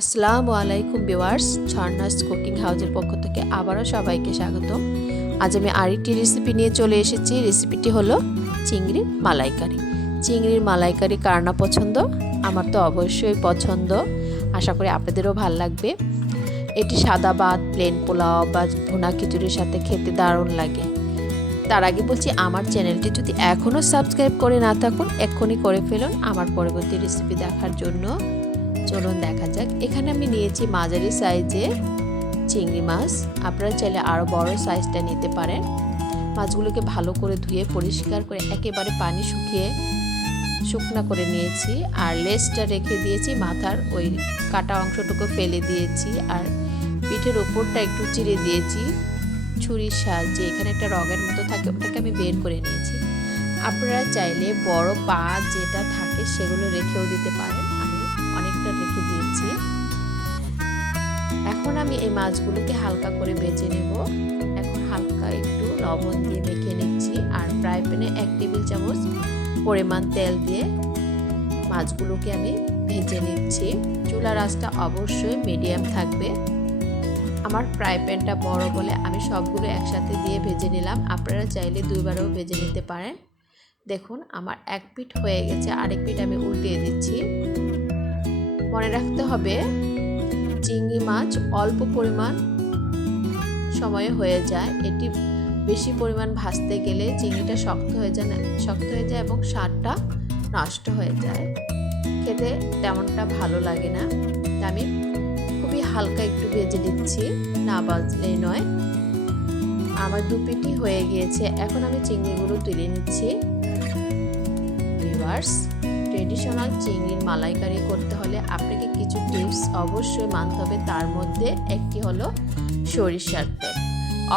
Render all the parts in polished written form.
আসসালামু আলাইকুম viewers, ঝর্ণাস cooking হাউসের পক্ষ থেকে আবারও সবাইকে স্বাগতম। আজ আমি আরেকটি রেসিপি নিয়ে চলে এসেছি। রেসিপিটি হলো চিংড়ির মালাইকারি। চিংড়ির মালাইকারি কার না পছন্দ? আমার তো অবশ্যই পছন্দ, আশা করি আপনাদেরও ভালো লাগবে। এটি সাদা ভাত, প্লেন পোলাও বা ভুনা খিচুড়ির সাথে খেতে দারুণ লাগে। তার আগে বলছি, আমার চ্যানেলটি যদি এখনও সাবস্ক্রাইব করে না থাকুন, এক্ষুনি করে ফেলুন আমার পরবর্তী রেসিপি দেখার জন্য। চলুন দেখা যাক। এখানে আমি নিয়েছি মাঝারি সাইজে চিংড়ি মাছ। আপনারা চাইলে আরও বড় সাইজটা নিতে পারেন। মাছগুলোকে ভালো করে ধুয়ে পরিষ্কার করে একেবারে পানি শুকিয়ে শুকনা করে নিয়েছি। আর লেজটা রেখে দিয়েছি, মাথার ওই কাটা অংশটুকু ফেলে দিয়েছি। আর পিঠের ওপরটা একটু চিড়ে দিয়েছি ছুরির সাহায্যে। এখানে একটা রগের মতো থাকে, ওটাকে আমি বের করে নিয়েছি। আপনারা চাইলে বড় পা যেটা থাকে সেগুলো রেখেও দিতে পারেন। অনেকটা রেখে দিয়েছি। এখন আমি এই মাছগুলোকে হালকা করে ভেজে নেব। এখন হালকা একটু লবণ দিয়ে মেখে নিচ্ছি। আর ফ্রাই প্যানে 1 টেবিল চামচ পরিমাণ তেল দিয়ে মাছগুলোকে আমি ভেজে নিচ্ছি। চুলার আঁচটা অবশ্যই মিডিয়াম থাকবে। আমার ফ্রাই প্যানটা বড় বলে আমি সবগুলো একসাথে দিয়ে ভেজে নিলাম। আপনারা চাইলে দুইবারও ভেজে নিতে পারেন। দেখুন, আমার এক পিঠ হয়ে গেছে, আরেক পিঠ আমি উল্টিয়ে দিচ্ছি। মনে রাখতে হবে, চিংড়ি মাছ অল্প পরিমাণ সময়ে হয়ে যায়। এটি বেশি পরিমাণ ভাজতে গেলে চিংড়িটা শক্ত হয়ে যায় এবং স্বাদটা নষ্ট হয়ে যায়, খেতে তেমনটা ভালো লাগে না। আমি খুবই হালকা একটু ভেজে দিচ্ছি, না ভাজলেই নয়। আমার 2 পিঠই হয়ে গিয়েছে। এখন আমি চিংড়িগুলো তুলে নিচ্ছি। ভিউয়ার্স, ট্রেডিশনাল চিংড়ির মালাইকারি করতে হলে আপনাকে কিছু টিপস অবশ্যই মানতে হবে। তার মধ্যে একটি হলো সরিষার তেল।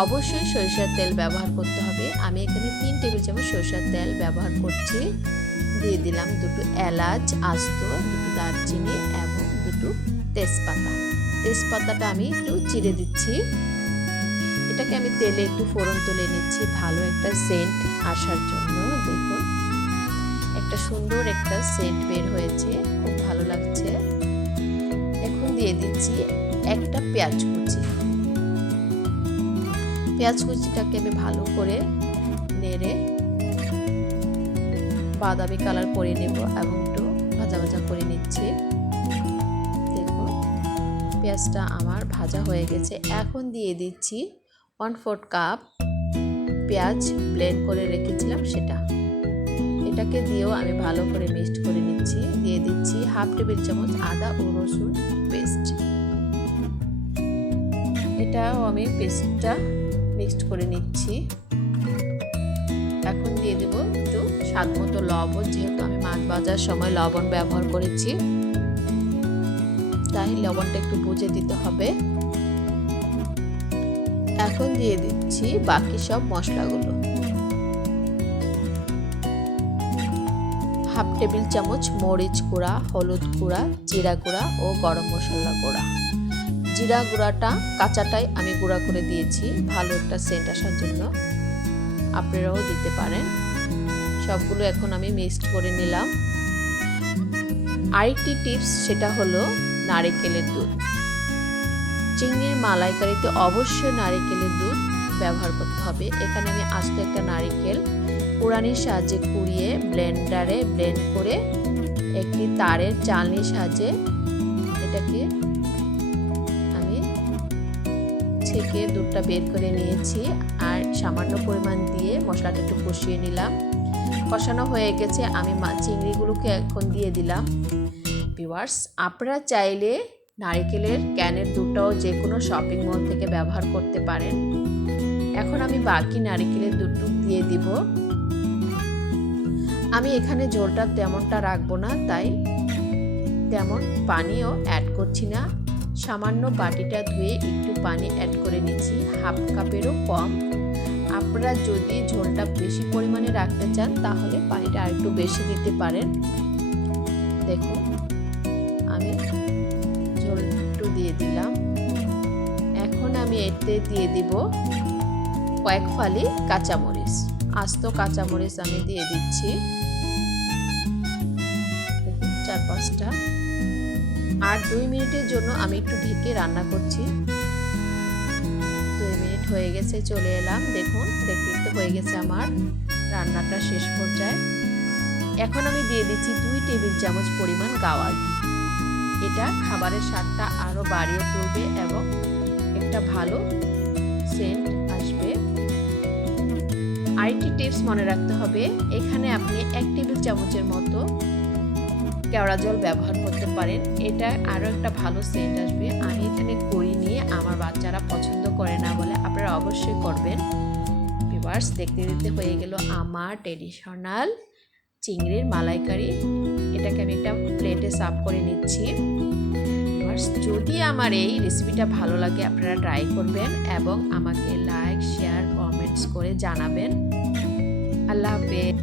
অবশ্যই সরিষার তেল ব্যবহার করতে হবে। আমি এখানে 3 টেবিল চামচ সরিষার তেল ব্যবহার করছি। দিয়ে দিলাম 2টো এলাচ আস্ত, 2টো দারচিনি এবং 2টো তেজপাতা। তেজপাতাটা আমি একটু চিড়ে দিচ্ছি। এটাকে আমি তেলে একটু ফোড়ন তুলে নিচ্ছি ভালো একটা সেন্ট আসার জন্য। দেখুন, একটা সুন্দর একটা সেন্ট বের হয়েছে, খুব ভালো লাগছে। এখন দিয়ে দিচ্ছি একটা পেঁয়াজ কুচি। পেঁয়াজ কুচিটাকে আমি ভালো করে নেড়ে বাদামি কালার করে নেব এবং একটু ভাজা ভাজা করে নিচ্ছি। দেখুন, পেঁয়াজটা আমার ভাজা হয়ে গেছে। এখন দিয়ে দিচ্ছি 1/4 কাপ পেঁয়াজ ব্লেন্ড করে রেখেছিলাম সেটা। এটাকে দিয়েও আমি ভালো করে মিক্সড করে নিচ্ছি। দিয়ে দিচ্ছি 1/2 টেবিল চামচ আদা ও রসুন পেস্ট। এটাও আমি পেস্টটা মিক্সড করে নিচ্ছি। এখন দিয়ে দেব একটু স্বাদ মতো লবণ, যেহেতু আমি মাছ ভাজার সময় লবণ ব্যবহার করেছি, তাই লবণটা একটু বুঝে দিতে হবে। এখন দিয়ে দিচ্ছি বাকি সব মশলাগুলো। 1/2 টেবিল চামচ মরিচ গুঁড়া, হলুদ গুঁড়া, জিরা গুঁড়া ও গরম মশলা গুঁড়া। জিরা গুঁড়াটা কাঁচাটাই আমি গুঁড়া করে দিয়েছি ভালো একটা সেন্ট আসার জন্য। আপনারাও দিতে পারেন। সবগুলো এখন আমি মিক্সড করে নিলাম। আরেকটি টিপস, সেটা হলো নারকেলের দুধ। চিংড়ির মালাইকারিতে অবশ্যই নারকেলের দুধ ব্যবহার করতে হবে। এখানে আমি আস্ত একটা নারকেল কুড়ানির সাহায্যে কুড়িয়ে ব্লেন্ডারে ব্লেন্ড করে একটি তারের চালনির সাহায্যে এটাকে আমি ছেঁকে দুধটা বের করে নিয়েছি। আর সামান্য পরিমাণ দিয়ে মশলাটা একটু কষিয়ে নিলাম। কষানো হয়ে গেছে, আমি চিংড়িগুলোকে এখন দিয়ে দিলাম। ভিউয়ার্স, আপনারা চাইলে নারকেলের ক্যানের দুধটাও যে কোনো শপিং মল থেকে ব্যবহার করতে পারেন। এখন আমি বাকি নারকেলের দুধটু দিয়ে দিব। আমি এখানে ঝোলটা তেমনটা রাখবো না, তাই তেমন পানিও অ্যাড করছি না। সামান্য বাটিটা ধুয়ে একটু পানি অ্যাড করে নিচ্ছি, 1/2 কাপেরও কম। আপনারা যদি ঝোলটা বেশি পরিমাণে রাখতে চান তাহলে পানিটা আরেকটু বেশি দিতে পারেন। দেখুন, আমি ঝোল একটু দিয়ে দিলাম। এখন আমি এতে দিয়ে দিব কয়েক ফালি কাঁচামরিচ, আস্ত কাঁচামরিচ আমি দিয়ে দিচ্ছি 4-5টা। আর 2 মিনিটের জন্য আমি একটু ঢেকে রান্না করছি। 2 মিনিট হয়ে গেছে, চলে এলাম। দেখুন দেখতে হয়ে গেছে আমার রান্নাটা শেষ পর্যায়ে। এখন আমি দিয়ে দিচ্ছি 2 টেবিল চামচ পরিমাণ গাওয়া ঘি। এটা খাবারের স্বাদটা আরও বাড়িয়ে তুলবে এবং একটা ভালো সেন্ট আসবে। আরেকটি টিপস মনে রাখতে হবে, এখানে আপনি 1 টেবিল চামচের মতো কেওড়া জল ব্যবহার করতে পারেন। এটা আরও একটা ভালো সেন্ট আসবে। আমি এখানে করিনি, আমার বাচ্চারা পছন্দ করে না বলে, আপনারা অবশ্যই করবেন। ভিউয়ার্স, দেখতে দেখতে হয়ে গেল আমার ট্রেডিশনাল চিংড়ির মালাইকারি। এটাকে আমি একটা প্লেটে সার্ভ করে নিচ্ছি। ভিউয়ার্স, যদি আমার এই রেসিপিটা ভালো লাগে আপনারা ট্রাই করবেন এবং আমাকে লাইক, শেয়ার, কমেন্টস করে জানাবেন। আল্লাহ হাফেজ।